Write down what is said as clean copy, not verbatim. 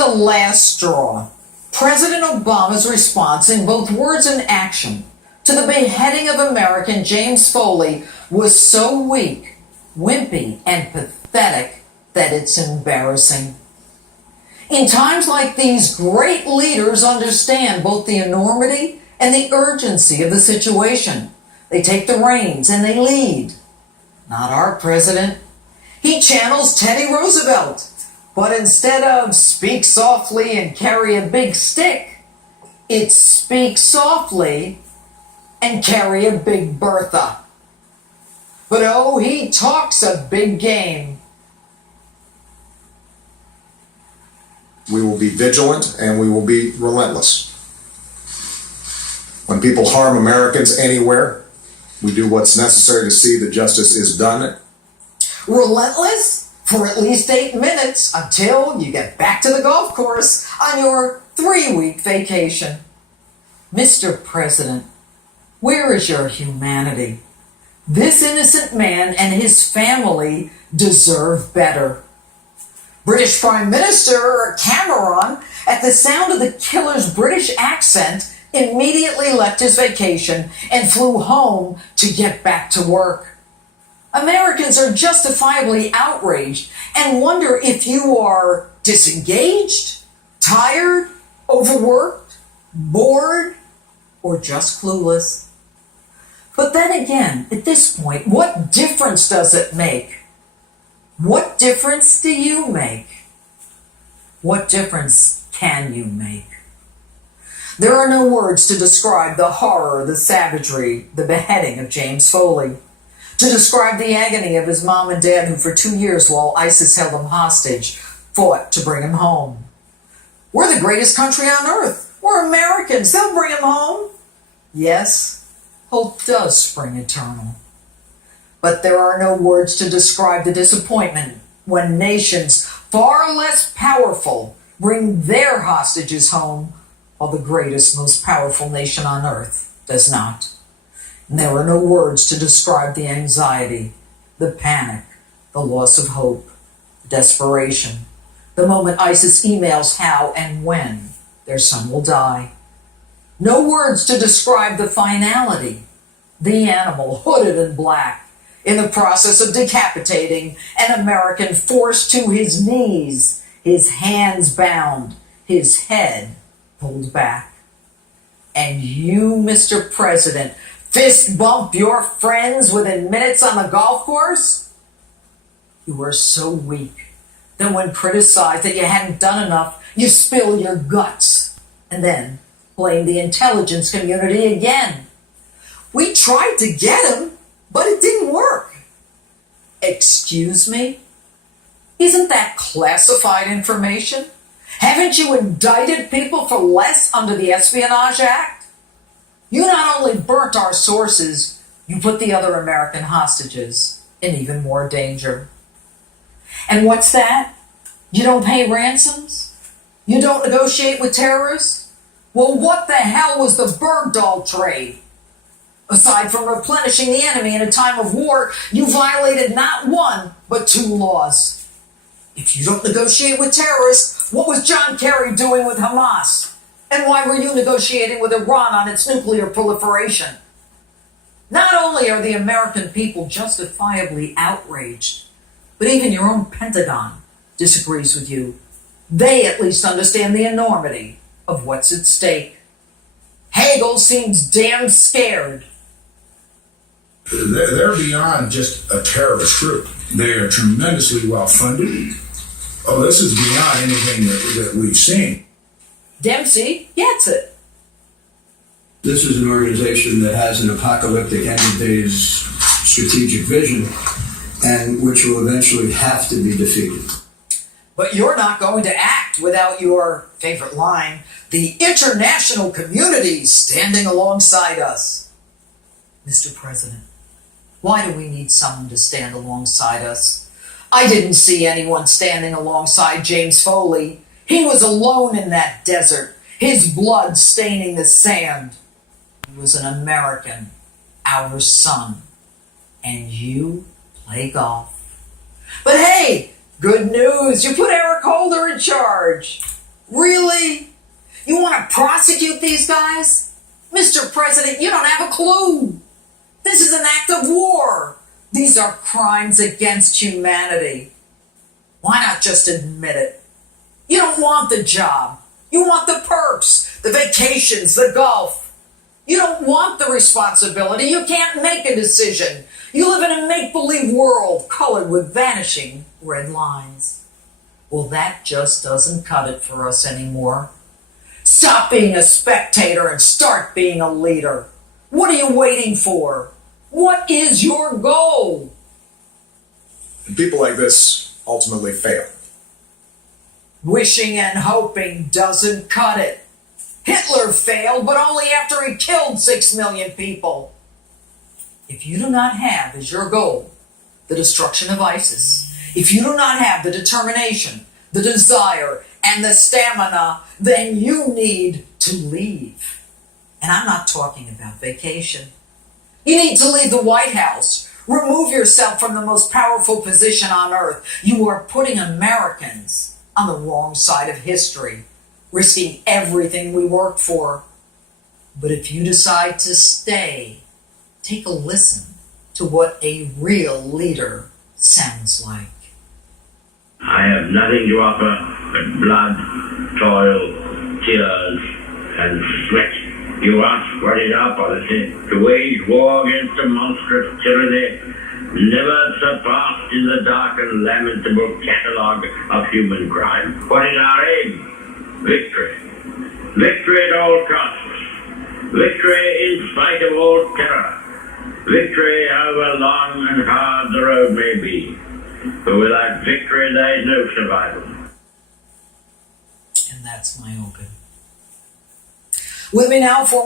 the last straw. President Obama's response in both words and action to the beheading of American James Foley was so weak, wimpy, and pathetic that it's embarrassing. In times like these, great leaders understand both the enormity and the urgency of the situation. They take the reins and they lead. Not our president. He channels Teddy Roosevelt. But instead of speak softly and carry a big stick, it's speak softly and carry a big Bertha. But oh, he talks a big game. We will be vigilant and we will be relentless. When people harm Americans anywhere, we do what's necessary to see that justice is done. Relentless? For at least 8 minutes until you get back to the golf course on your 3-week vacation. Mr. President, where is your humanity? This innocent man and his family deserve better. British Prime Minister Cameron, at the sound of the killer's British accent, immediately left his vacation and flew home to get back to work. Americans are justifiably outraged and wonder if you are disengaged, tired, overworked, bored, or just clueless. But then again, at this point, what difference does it make? What difference do you make? What difference can you make? There are no words to describe the horror, the savagery, the beheading of James Foley. To describe the agony of his mom and dad who for 2 years while ISIS held him hostage, fought to bring him home. We're the greatest country on earth. We're Americans. They'll bring him home. Yes, hope does spring eternal. But there are no words to describe the disappointment when nations far less powerful bring their hostages home while the greatest, most powerful nation on earth does not. And there are no words to describe the anxiety, the panic, the loss of hope, the desperation, the moment ISIS emails how and when their son will die. No words to describe the finality, the animal hooded in black, in the process of decapitating an American forced to his knees, his hands bound, his head pulled back. And you, Mr. President, fist bump your friends within minutes on the golf course? You are so weak that when criticized that you hadn't done enough, you spill your guts and then blame the intelligence community again. We tried to get him, but it didn't work. Excuse me? Isn't that classified information? Haven't you indicted people for less under the Espionage Act? You not only burnt our sources, you put the other American hostages in even more danger. And what's that? You don't pay ransoms? You don't negotiate with terrorists? Well, what the hell was the Bergdahl trade? Aside from replenishing the enemy in a time of war, you violated not one, but 2 laws. If you don't negotiate with terrorists, what was John Kerry doing with Hamas? And why were you negotiating with Iran on its nuclear proliferation? Not only are the American people justifiably outraged, but even your own Pentagon disagrees with you. They at least understand the enormity of what's at stake. Hagel seems damn scared. They're beyond just a terrorist group. They are tremendously well funded. Oh, this is beyond anything that we've seen. Dempsey gets it. This is an organization that has an apocalyptic end of days strategic vision and which will eventually have to be defeated. But you're not going to act without your favorite line, the international community standing alongside us. Mr. President, why do we need someone to stand alongside us? I didn't see anyone standing alongside James Foley. He was alone in that desert, his blood staining the sand. He was an American, our son. And you play golf. But hey, good news, you put Eric Holder in charge. Really? You want to prosecute these guys? Mr. President, you don't have a clue. This is an act of war. These are crimes against humanity. Why not just admit it? You don't want the job. You want the perks, the vacations, the golf. You don't want the responsibility. You can't make a decision. You live in a make-believe world colored with vanishing red lines. Well, that just doesn't cut it for us anymore. Stop being a spectator and start being a leader. What are you waiting for? What is your goal? And people like this ultimately fail. Wishing and hoping doesn't cut it. Hitler failed, but only after he killed 6 million people. If you do not have as your goal the destruction of ISIS, if you do not have the determination, the desire, and the stamina, then you need to leave. And I'm not talking about vacation. You need to leave the White House. Remove yourself from the most powerful position on earth. You are putting Americans on the wrong side of history, risking everything we work for. But if you decide to stay, take a listen to what a real leader sounds like. I have nothing to offer but blood, toil, tears, and sweat. You ask what is our policy? To wage war against a monstrous tyranny never surpassed in the dark and lamentable catalogue of human crime. What is our aim? Victory. Victory at all costs. Victory in spite of all terror. Victory however long and hard the road may be. For without victory there is no survival. And that's my open. With me now, former